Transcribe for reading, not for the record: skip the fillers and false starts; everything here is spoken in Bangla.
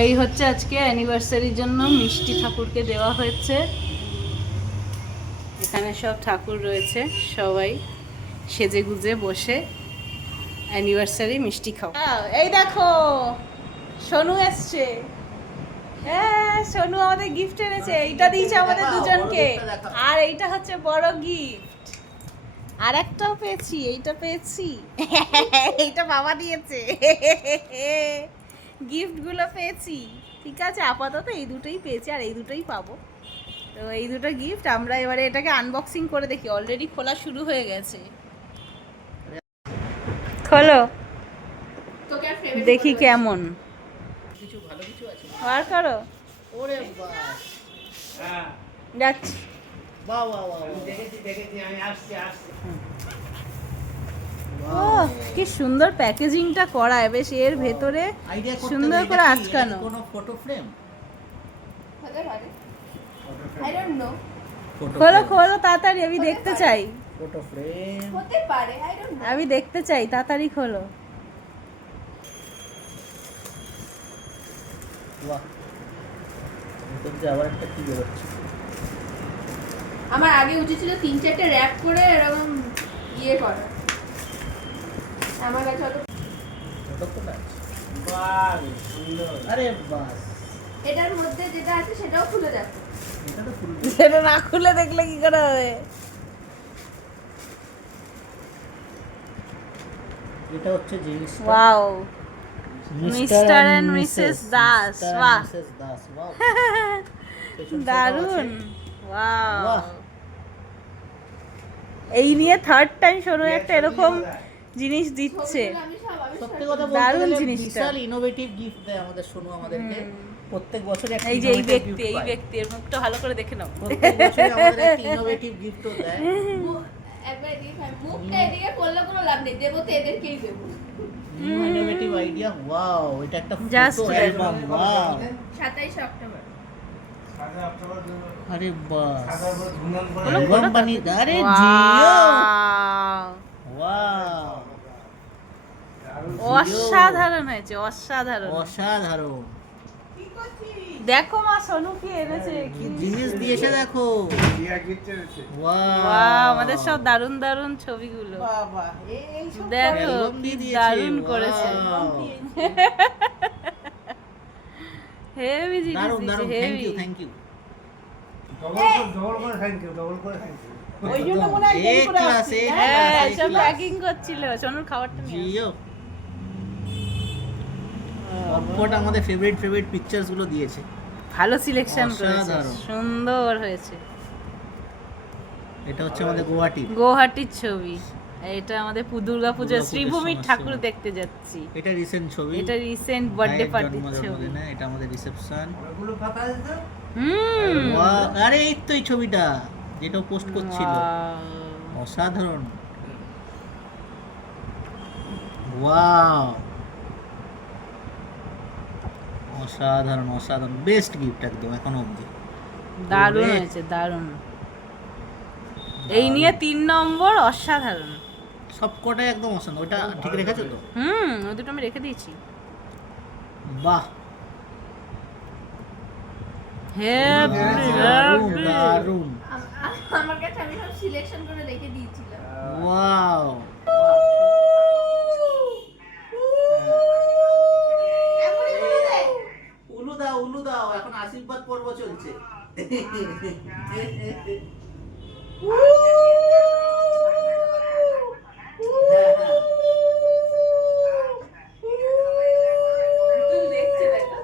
এই হচ্ছে আজকে অ্যানিভার্সারির জন্য মিষ্টি ঠাকুরকে দেওয়া হয়েছে। এখানে সব ঠাকুর রয়েছে, সবাই সেজে গুজে বসে অ্যানিভার্সারি মিষ্টি খাও। এই দেখো সোনু এসছে। হ্যাঁ, সোনু আমাদের গিফট এনেছে। এইটা দিয়েছে আমাদের দুজনকে, আর এইটা হচ্ছে বড় গিফট। আর একটাও পেয়েছি, এইটা পেয়েছি। এইটা বাবা দিয়েছে। গিফটগুলো পেয়েছি, ঠিক আছে। আপাতত এই দুটোই পেয়েছি, আর এই দুটোই পাবো। তো এই দুটো গিফট আমরা এবারে এটাকে আনবক্সিং করে দেখি। অলরেডি খোলা শুরু হয়ে গেছে। খোলো, দেখি কেমন। কিছু ভালো কিছু আছে। আর করো। ওরে বাহ, হ্যাঁ যাচ্ছি। বাহ বাহ বাহ, দেখেছি আমি আসছি। ও কি সুন্দর প্যাকেজিংটা করা, বেশ এর ভেতরে সুন্দর করে আটকানো। কোনো ফটো ফ্রেম হতে পারে, আই ডোন্ট নো। খোলো খোলো তাড়াতাড়ি, আমি দেখতে চাই। ফটো ফ্রেম হতে পারে, আই ডোন্ট নো। আমি দেখতে চাই, তাড়াতাড়ি খোলো। বাহ, ভিতর দিয়ে আবার একটা কি বেরোচ্ছে। আমার আগে উচিত ছিল 3-4টে র‍্যাপ করে এরকম ইয়ে করা। আমার কাছে অত কতটা আছে? বাহ সুন্দর। আরে বাস, এটার মধ্যে যেটা আছে সেটাও খুলে দেখো। এটা তো ফুল। সেটা না খুলে দেখলে কি করে হবে? এটা হচ্ছে জিনিসটা। Wow, Mr and Mrs Das. বাহ, মিসেস দাস, ওয়াও। দারুণ। ওয়াও, বাহ। এই নিয়ে থার্ড টাইম শোনো একটা এরকম জিনিস দিচ্ছে। আমি সত্যি কথা বলতে দারুণ গেলে জিনিসটা। বিশাল ইনোভেটিভ গিফট দেয় আমাদের সোনু আমাদেরকে। প্রত্যেক বছর একটা এই যে এই innovative ব্যক্তি, gift এই পাই। ব্যক্তি, এর মুখটা ভালো করে দেখে নাও। প্রত্যেক বছর আমাদের একটা ইনোভেটিভ গিফট দেয়। একবার এদিকে খাই, মুখটা এদিকে করলে কোনো লাভ নেই, দেবো তো এদেরকেই দেবো। Innovative idea, wow. এটা একটা Just photo right. Album, wow. 27 October. আরে বাহ, সাদার উপর ধুমধাম করে বলো, অ্যালবাম বানিয়ে, আরে জিও, ওয়াও, ওয়াও, অসাধারণ হয়েছে, অসাধারণ। অসাধারণ। দেখো মা সোনু কি এনেছে, কি জিনিস দিয়েছে দেখো, দিয়া গিফট এনেছে। ওয়াও। ওয়াও, আমাদের সব দারুণ দারুণ ছবিগুলো দেখো, অ্যালবাম কি দিয়ে দিয়েছে, দারুণ করেছে। ওয়াও। হেভি জিনিস দারুণ দিয়েছে, দারুণ, thank heavy. You thank you. Double করে থ্যাংক ইউ। ওই জন্য মনে হয় দেরি করে আসছে। হ্যাঁ, সব প্যাকিং করছিল, সোনুর খাবারটা নিয়ে জিও অপট আমাদের ফেভারিট পিকচারস গুলো দিয়েছে। ভালো সিলেকশন করেছে, অসাধারণ। সুন্দর হয়েছে। এটা হচ্ছে আমাদের গুয়াহাটি। গুয়াহাটির ছবি। এটা আমাদের দুর্গাপূজা দুর্গাপূজার শ্রীভূমির সময় ঠাকুর ছবি। দেখতে যাচ্ছি। এটা রিসেন্ট ছবি, এটা রিসেন্ট বার্থডে পার্টির ছবি। জন্মদিনে। এটা আমাদের রিসেপশন। অনেকগুলো পাতা আছে তো? হুম, আরে এই তো এই ছবিটা যেটা পোস্ট করছিল, Wow. অসাধারণ। ওয়াও, অসাধারণ অসাধারণ, বেস্ট গিফট একদম এখনো অবধি। দারুণ Great. হয়েছে, দারুণ। এই নিয়ে 3 নম্বর, অসাধারণ। সবকটাই একদম অসাধারণ। ওটা ঠিক রেখেছো তো? ওই দুটো আমি রেখে দিয়েছি। বাহ, দারুণ, দারুণ। আমার কাছে আমি সব সিলেকশন করে রেখে দিয়েছিলাম। ওয়াও, উলু দাও, এখন আশীর্বাদ পর্ব চলছে। তুমি দেখছো দেখো।